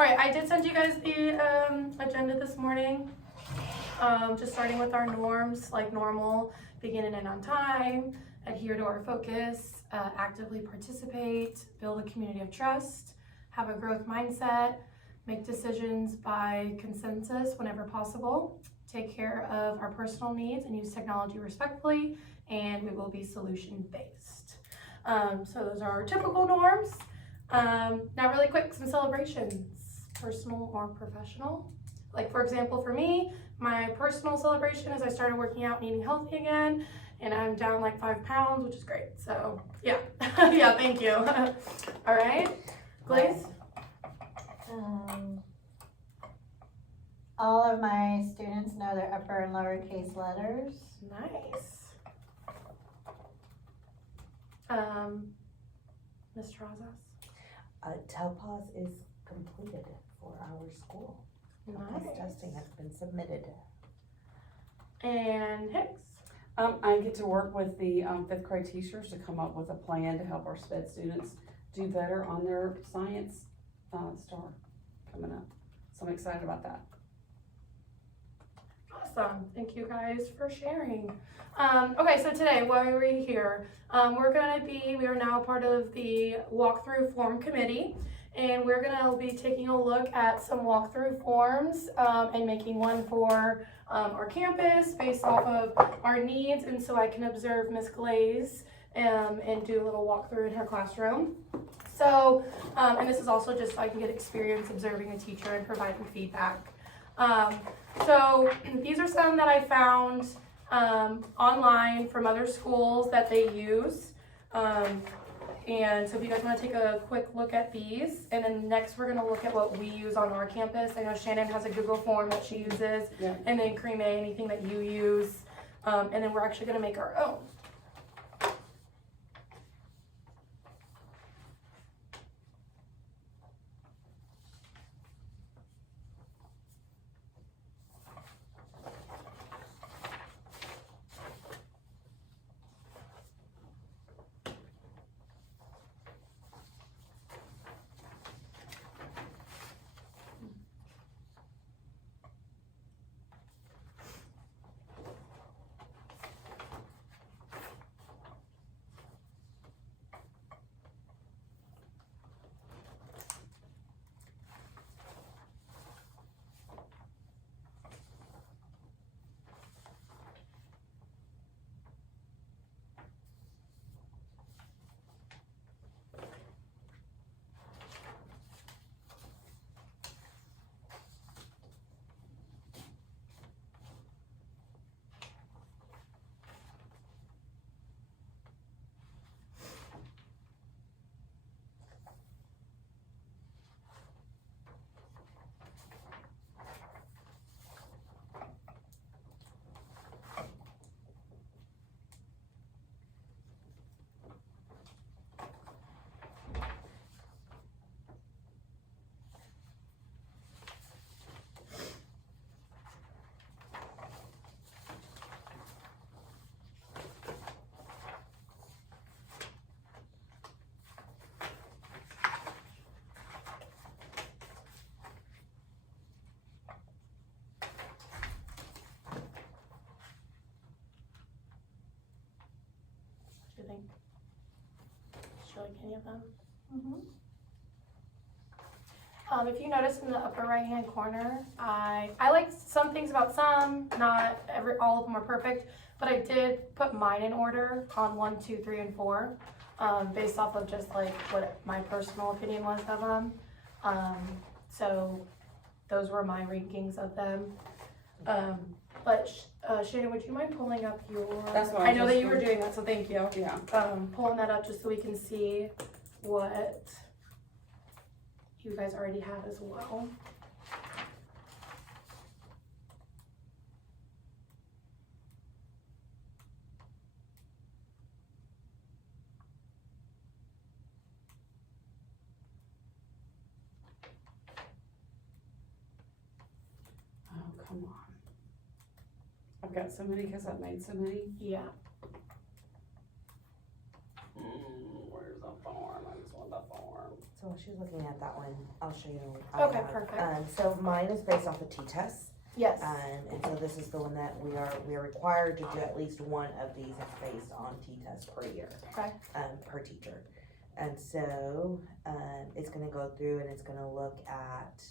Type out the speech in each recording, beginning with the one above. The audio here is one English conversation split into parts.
right, I did send you guys the agenda this morning. Just starting with our norms, like normal, beginning and on time, adhere to our focus, actively participate, build a community of trust, have a growth mindset, make decisions by consensus whenever possible, take care of our personal needs and use technology respectfully, and we will be solution-based. So those are our typical norms. Now really quick, some celebrations, personal or professional. Like for example, for me, my personal celebration is I started working out and eating healthy again, and I'm down like 5 pounds, which is great. So yeah, yeah, thank you. All right, Glaze? All of my students know their upper and lowercase letters. Nice. Ms. Razas? Topaz is completed for our school. Topaz testing has been submitted. And Hicks? I get to work with the 5th grade teachers to come up with a plan to help our SPED students do better on their science star coming up. So I'm excited about that. Awesome. Thank you guys for sharing. Okay, so today, why are we here? We are now part of the walkthrough form committee, and we're gonna be taking a look at some walkthrough forms and making one for our campus based off of our needs, and so I can observe Miss Glaze and do a little walkthrough in her classroom. So, and this is also just so I can get experience observing a teacher and providing feedback. So these are some that I found online from other schools that they use. And so if you guys want to take a quick look at these, and then next we're going to look at what we use on our campus. I know Shannon has a Google form that she uses, Yeah. and then Cream A, anything that you use. And then we're actually going to make our own. Do you think? Should I like any of them? If you notice in the upper right hand corner, I like some things about some, not all of them are perfect, but I did put mine in order on 1, 2, 3, and 4, based off of just like what my personal opinion was of them. So those were my rankings of them. But Shannon, would you mind pulling up your? That's what I know that you were doing that, so thank you. Yeah. Pulling that up just so we can see what you guys already have as well. Oh, come on. I've got so many because I've made so many. Yeah. Where's the form? I just want the form. So she's looking at that one, I'll show you. Okay, perfect. So mine is based off of T-tests, Yes. and so this is the one that we are required to do at least one of these that's based on T-tests per year. Okay. Per teacher. And so, it's gonna go through and it's gonna look at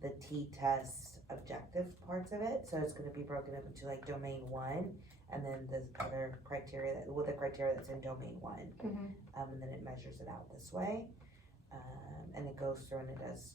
the T-test objective parts of it, so it's gonna be broken up into like domain 1, and then the other criteria, the criteria that's in domain 1. And then it measures it out this way. And it goes through and it does,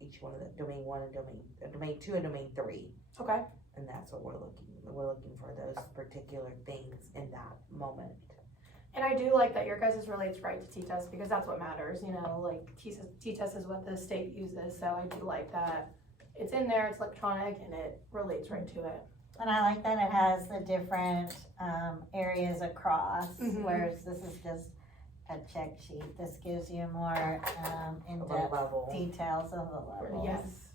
each one of the domain 1 and domain 2 and domain 3. Okay. And that's what we're looking for, those particular things in that moment. And I do like that your guys' relates right to T-test because that's what matters, like T-test is what the state uses, so I do like that it's in there, it's electronic, and it relates right to it. And I like that it has the different areas across, whereas this is just a check sheet. This gives you more in-depth details of the levels. Yes.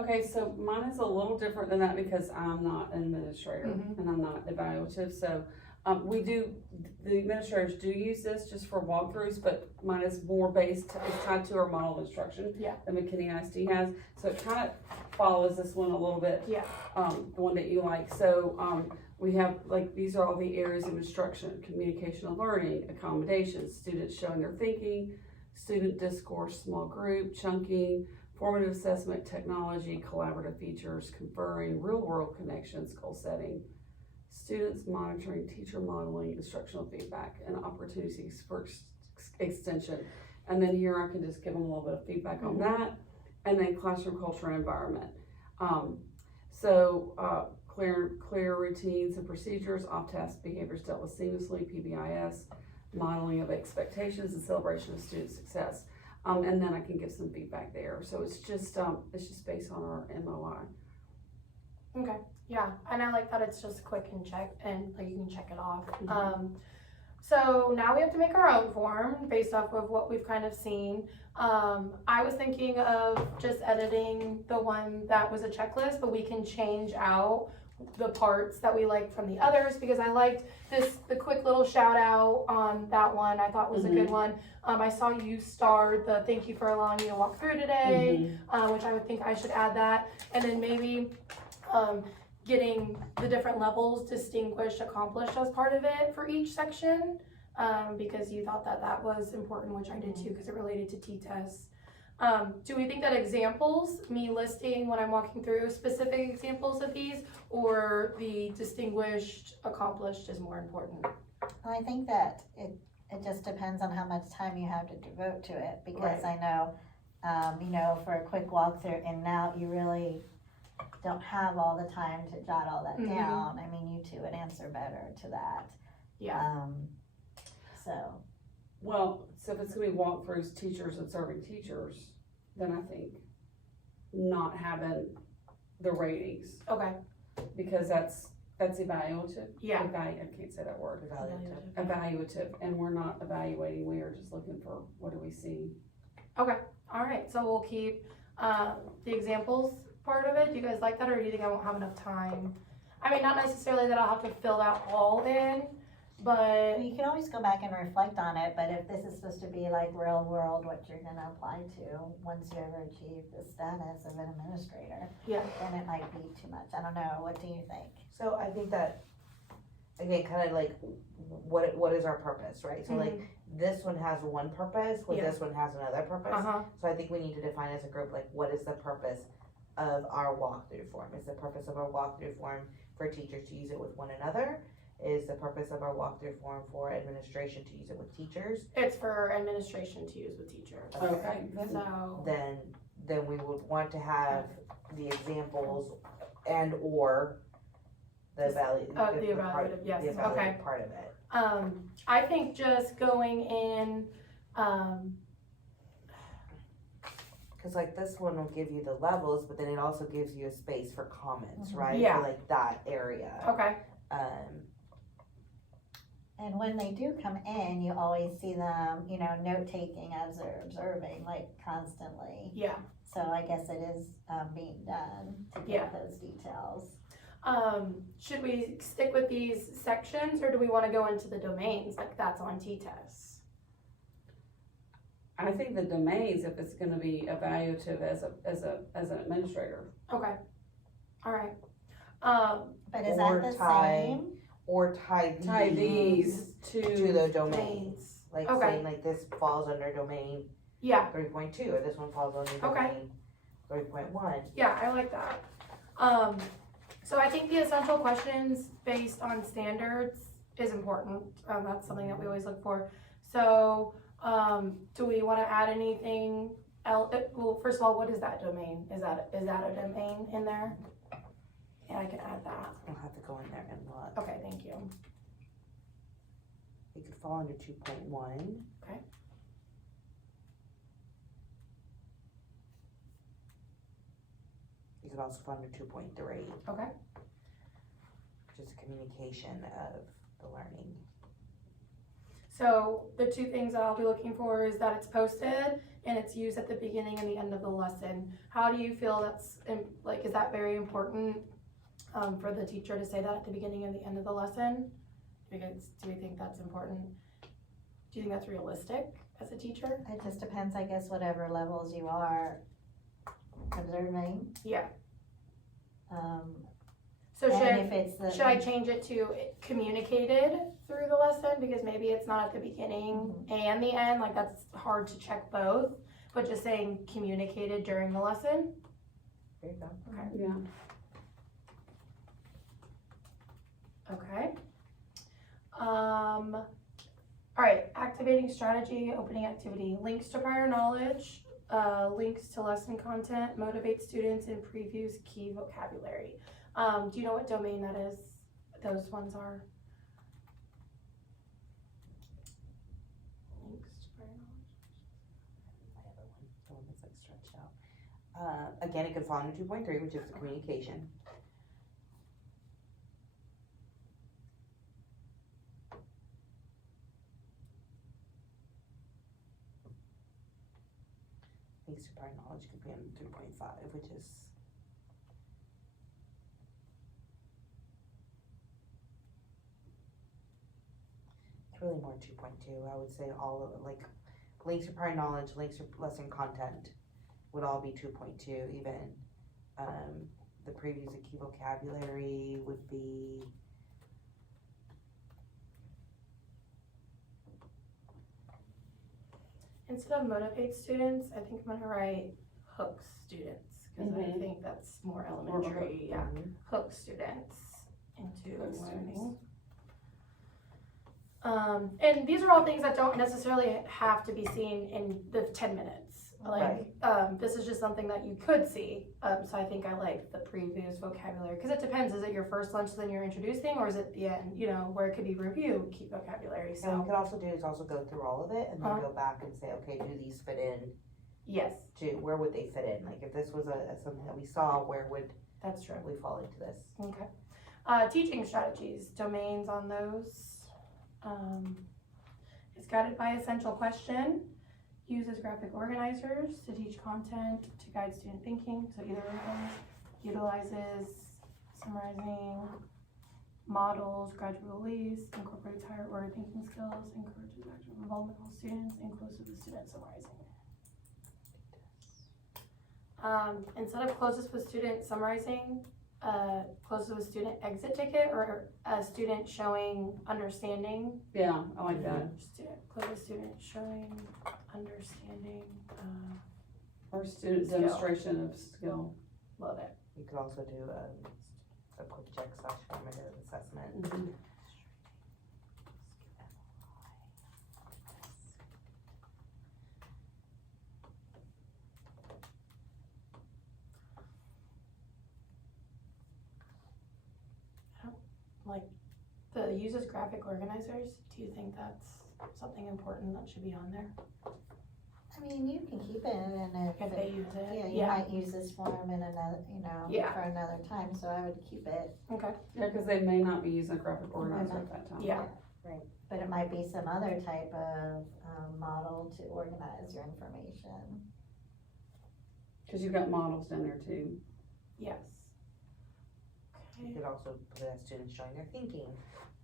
Okay, so mine is a little different than that because I'm not an administrator and I'm not evaluative, so the administrators do use this just for walkthroughs, but mine is more it's tied to our model of instruction that McKinney ISD has. So it kind of follows this one a little bit, the one that you like. So we have, these are all the areas of instruction: communication and learning, accommodations, students showing their thinking, student discourse, small group, chunking, formative assessment, technology, collaborative features, conferring, real-world connections, goal setting, students monitoring, teacher modeling, instructional feedback, and opportunities for extension. And then here I can just give them a little bit of feedback on that. And then classroom culture and environment. Clear routines and procedures, off-task behaviors dealt with seamlessly, PBIS, modeling of expectations and celebration of student success. And then I can give some feedback there. So it's just based on our MOI. Okay. Yeah, and I like that it's just quick and you can check it off. So now we have to make our own form based off of what we've kind of seen. I was thinking of just editing the one that was a checklist, but we can change out the parts that we liked from the others because I liked the quick little shout out on that one. I thought was a good one. I saw you starred the thank you for allowing me to walk through today, which I would think I should add that. And then maybe getting the different levels distinguished, accomplished as part of it for each section, because you thought that was important, which I did too, because it related to T-tests. Do we think that examples, me listing when I'm walking through specific examples of these, or the distinguished, accomplished is more important? I think that it just depends on how much time you have to devote to it, because I know, for a quick walkthrough, and now you really don't have all the time to jot all that down. I mean, you two would answer better to that. Yeah. So if it's gonna be walkthroughs, teachers and serving teachers, then I think not having the ratings. Okay. Because that's evaluative. Yeah. I can't say that word. Evaluative, and we're not evaluating, we are just looking for what do we see. Okay, all right, so we'll keep the examples part of it. Do you guys like that, or do you think I won't have enough time? I mean, not necessarily that I'll have to fill that all in, but you can always go back and reflect on it, but if this is supposed to be like real world, what you're gonna apply to once you ever achieve the status of an administrator, then it might be too much. I don't know, what do you think? So I think that, again, kind of like, what is our purpose, right? So like, this one has one purpose, this one has another purpose. So I think we need to define as a group, like, what is the purpose of our walkthrough form? Is the purpose of our walkthrough form for teachers to use it with one another? Is the purpose of our walkthrough form for administration to use it with teachers? it's for administration to use with teachers. Okay. So Then we would want to have the examples and or the evaluative yes, the evaluative okay. part of it. I think just going in, Cause like this one will give you the levels, but then it also gives you a space for comments, right? Yeah. For like that area. okay, And when they do come in, you always see them, note-taking as they're observing, like constantly. yeah. So I guess it is being done to get those details. Should we stick with these sections, or do we want to go into the domains like that's on T-tests? I think the domains, if it's gonna be evaluative as an administrator. Okay, alright. But is Or that the tie- same? Or tie Tie these these to the domains. Like Okay. saying like this falls under domain Yeah, 3.2 or this one falls under domain 3.1. yeah, I like that. So I think the essential questions based on standards is important. That's something that we always look for. So, do we wanna add anything else? Well, first of all, what is that domain? Is that a domain in there? Yeah, I can add that. I'll have to go in there and look. Okay, thank you. It could fall under 2.1. Okay. It could also fall under 2.3, Okay. which is communication of the learning. So the two things that I'll be looking for is that it's posted and it's used at the beginning and the end of the lesson. How do you feel that's, is that very important for the teacher to say that at the beginning and the end of the lesson? Because do we think that's important? Do you think that's realistic as a teacher? It just depends, I guess, whatever levels you are observing. Yeah. So So and if it's the. should I change it to communicated through the lesson? Because maybe it's not at the beginning and the end, like that's hard to check both, but just saying communicated during the lesson. There you go. Okay. Yeah. Okay. All right, activating strategy, opening activity, links to prior knowledge, links to lesson content, motivate students, and previews key vocabulary. Do you know what domain that is? Those ones are? Links to prior knowledge. My other one, the one that's like stretched out. Again, it could fall under 2.3, which is the communication. Links to prior knowledge could be under 3.5, which is it's really more 2.2. I would say all of it, like links to prior knowledge, links to lesson content would all be 2.2. Even the previews of key vocabulary would be Instead of motivate students, I think I'm gonna write hook students, because I think that's more elementary, yeah. Hook students into Hook learning. And these are all things that don't necessarily have to be seen in the 10 minutes. Like, this is just something that you could see. So I think I like the previews vocabulary, because it depends. Is it your first lunch then you're introducing, or is it the end, where it could be review, keep vocabulary, So what we so. could also do is also go through all of it and then go back and say, okay, do these fit in Yes, to, where would they fit in? Like if this was something that we saw, where would that's true. we fall into this? Okay. Teaching strategies, domains on those. It's guided by essential question, uses graphic organizers to teach content, to guide student thinking, so either of those, utilizes summarizing, models, gradual release, incorporates higher order thinking skills, encourages active involvement of all students, and closes with student summarizing. Instead of closes with student summarizing, closes with student exit ticket, or a student showing understanding. Yeah, I like that. Closes student showing understanding, Or student Skill. demonstration of skill. love it. You could also do a quick check / formative assessment. The uses graphic organizers, do you think that's something important that should be on there? I mean, you can keep it and If they use it? yeah, you might use this form in another, Yeah. for another time, so I would keep it. Okay, Yeah, because they may not be using a graphic organizer at that time. yeah, But it might be some other type of model to organize your information. Because you've got models down there too. yes. You Okay, could also put it as students showing their thinking,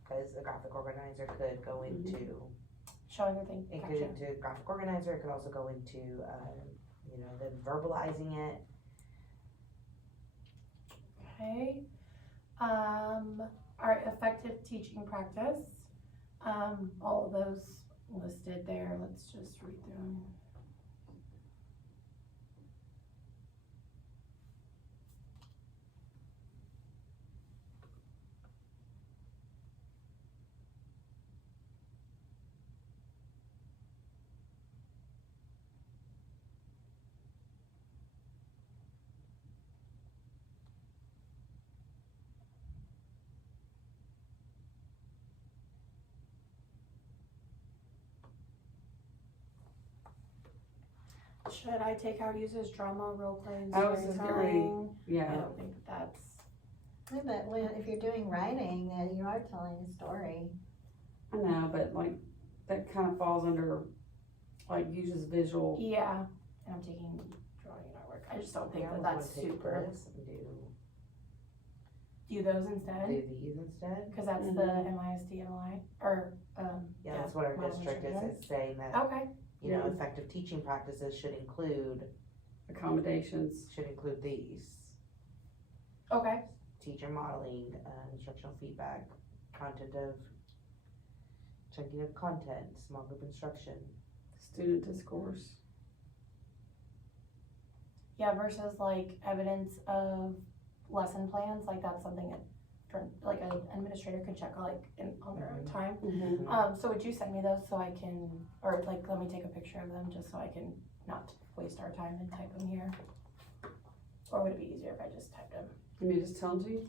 because the graphic organizer could go into showing the thing. It Gotcha. could into graphic organizer, it could also go into, then verbalizing it. Okay. Alright, effective teaching practice. All of those listed there. Let's just read through them. Should I take out uses drama, role play, and I was just getting ready. storytelling? I Yeah, don't think that's. Yeah, but if you're doing writing, you are telling a story. I know, but like, that kind of falls under, like, uses visual. Yeah, and I'm taking drawing and artwork. I just don't think I that almost that's wanna take super. this and Do those instead? do these instead. Because that's the MISD and MI, or, Yeah, that's what our model district instruction. is saying that, Okay, Yeah. effective teaching practices should include Accommodations. these. okay, Teacher modeling, instructional feedback, checking of content, small group instruction. Student discourse. yeah, versus like evidence of lesson plans, like that's something that, like an administrator could check like on their own time. Mm-hmm. So would you send me those so I can, or like let me take a picture of them just so I can not waste our time and type them here? Or would it be easier if I just typed them? Let me just tell you.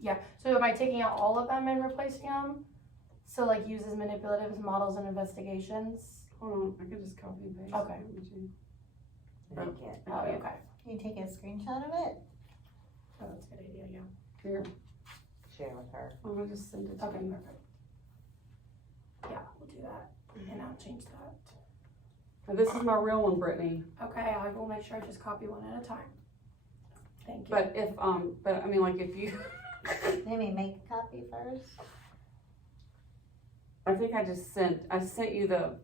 Yeah, so am I taking out all of them and replacing them? So like uses manipulatives, models, and investigations? Hold on, I can just copy and paste. Okay. And you can't. Oh, Okay. okay. Can you take a screenshot of it? Oh, that's a good idea, yeah. Here, Share with her. I'm gonna just send it to Okay, you. perfect. Yeah, we'll do that, and I'll change that. Now, this is my real one, Brittany. Okay, I will make sure I just copy one at a time. Thank you. But if, but I mean, like, if you, Maybe make a copy first. I think I sent you the,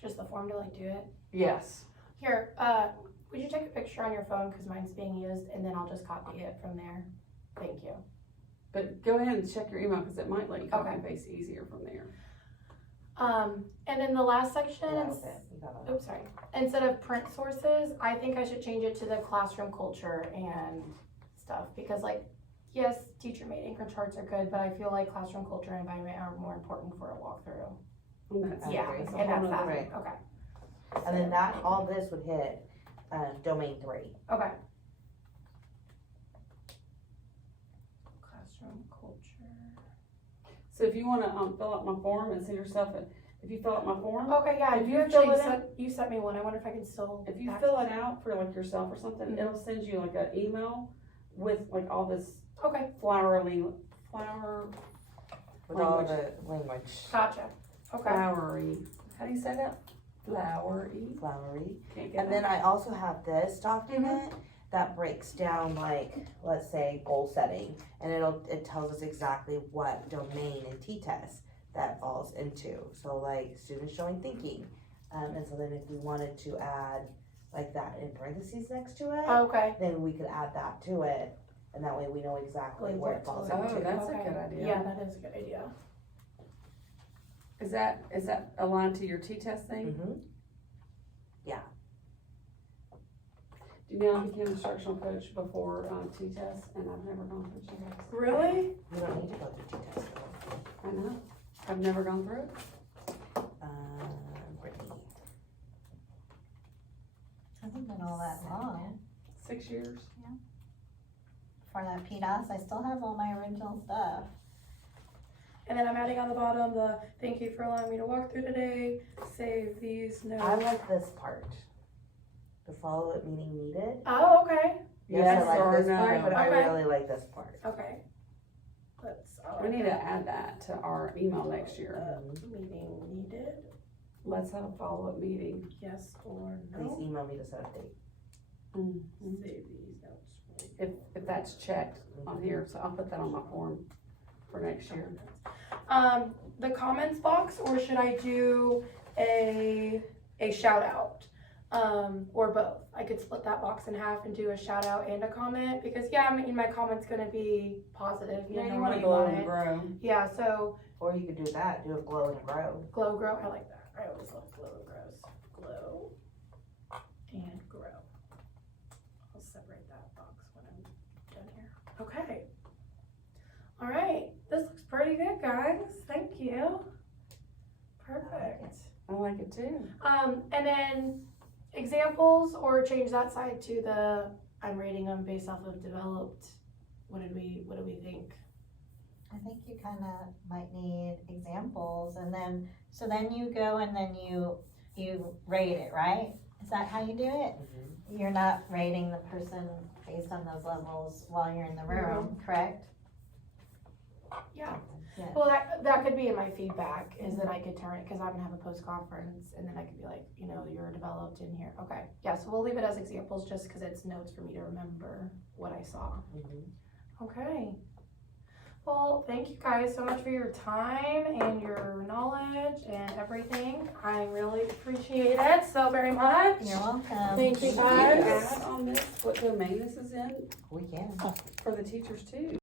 Just the form to like do it. yes. Here, would you take a picture on your phone, cause mine's being used, and then I'll just copy it from there. Thank you. But go ahead and check your email, cause it might let you copy Okay. and paste easier from there. And then the last section, Yeah, with it. You got it. oops, sorry. Instead of print sources, I think I should change it to the classroom culture and stuff, because like, yes, teacher made anchor charts are good, but I feel like classroom culture and environment are more important for a walkthrough. And that's- I Yeah, agree. that's a and whole that's that, nother- Right. okay. And then all this would hit, domain 3. Okay. Classroom culture. So if you wanna, fill out my form and send yourself if you fill out my form, Okay, yeah, If you you fill actually it sent, you sent me one, I wonder if I can still. if you access fill it out for like yourself or something, Mhm. it'll send you like an email with like all this Okay, flowery, With all the language. gotcha, okay. flowery, how do you say that? Flowery. Flowery. Can't get And then I also have this document that breaks down, like, let's say goal setting, and it tells us exactly what domain and T-test that falls into. So like students showing thinking, and so then if we wanted to add like that in parentheses next to it, Okay. then we could add that to it, and that way we know exactly Like where what it falls to look into. Oh, that's a Okay. good idea. Yeah, that is a good idea. Is that aligned to your T-test thing? Mm-hmm. Do you know I became an instructional coach before T-test, and I've never gone through T-test. Really? You don't need to go through T-test though. I know. I've never gone through it. Brittany. Hasn't been all that long. 6 years. For that PDOS, I still have all my original stuff. And then I'm adding on the bottom the thank you for allowing me to walk through today. Save these notes. I like this part. The follow-up meeting needed. Oh, okay. Yes, I or like this no. part, but I Okay. really like this part. Okay. Let's. We need to add that to our email next year. Meeting needed. Let's have a follow-up meeting. Yes or Please no. email me to set a date. Save these notes. If that's checked on here, so I'll put that on my form for next year. the comments box, or should I do a shout out? Or both. I could split that box in half and do a shout out and a comment, because yeah, I mean, my comment's gonna be positive. Yeah, you know wanna what glow want and it. grow. Yeah, so Or you could do that, do a glow and grow. glow, grow, I like that. I always love glow and grows. Glow and grow. I'll separate that box when I'm done here. Okay. All right, this looks pretty good, guys. Thank you. Perfect. I like it too. And then examples, or change that side to the I'm rating them based off of developed. What do we think? I think you kind of might need examples, and then, so then you go and then you rate it, right? Is that how you do it? You're not rating the person based on those levels while you're in the room, correct? Yeah. Yeah. Well, that could be in my feedback, is that I could turn it, because I'm gonna have a post-conference, and then I could be like, you know, you're developed in here. Okay, yeah, so we'll leave it as examples just because it's notes for me to remember what I saw. Okay. Well, thank you guys so much for your time and your knowledge and everything. I really appreciate it so very much. You're welcome. Thank you Can you guys. add on this what domain this is in We can. for the teachers too?